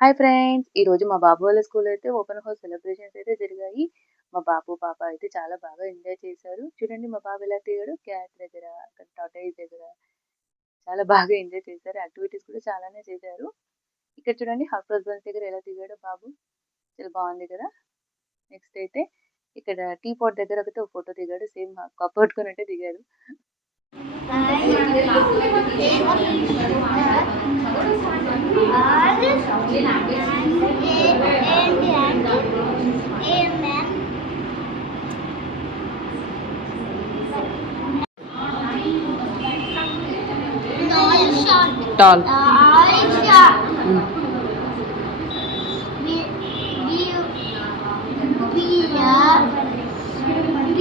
Hi friends! ఈరోజు మా బాబు వాళ్ళ స్కూల్‌లో అయితే ఓపెన్ హౌస్ సెలబ్రేషన్స్ అయితే జరిగాయి. మా బాబు, పాప అయితే చాలా బాగా ఎంజాయ్ చేశారు. చూడండి మా బాబు ఎలా దిగాడో క్యాట్ దగ్గర, అక్కడ టార్టాయిస్ దగ్గర చాలా బాగా ఎంజాయ్ చేశారు. యాక్టివిటీస్ కూడా చాలానే చేశారు. ఇక్కడ చూడండి హాఫ్రోజ్ బన్స్ దగ్గర ఎలా దిగాడో బాబు. చాలా బాగుంది కదా! నెక్స్ట్ అయితే ఇక్కడ టీ పాట్ దగ్గర ఒకటి ఒక ఫోటో దిగాడు. సేమ్ కప్ పట్టుకున్నట్టే దిగాడు. Tall.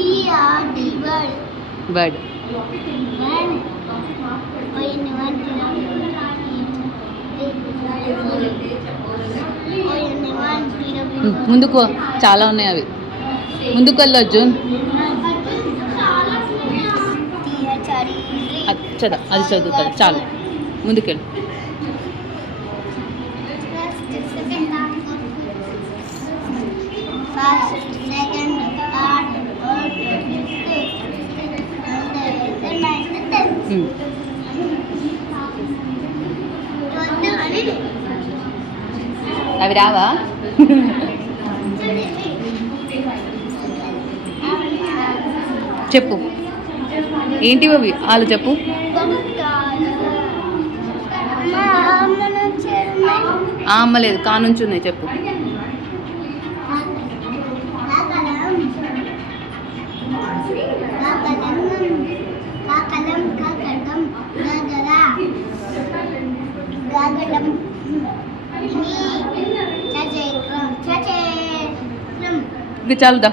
We are the bird. ముందుకు చాలా ఉన్నాయి అవి. ముందుకు వెళ్ళు అర్జున్. అది చదువుతుంది చాలు. ముందుకెళ్ళు. అవి రావా? చెప్పు ఏంటివి అవి? వాళ్ళు చెప్పు. అమ్మ లేదు, కా నుంచి ఉన్నాయి చెప్పు. ఇంకా చాలుదా?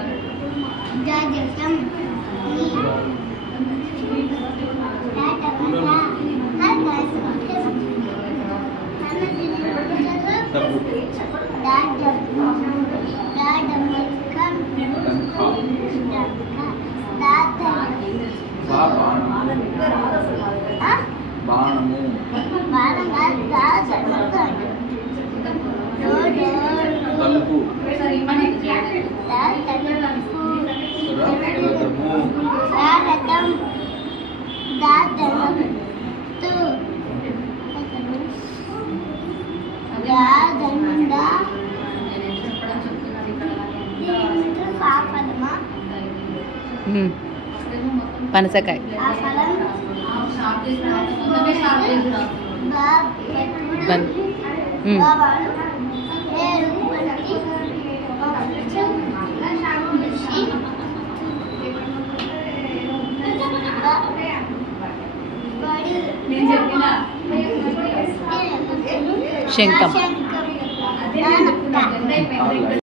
పనసకాయ. శంఖం.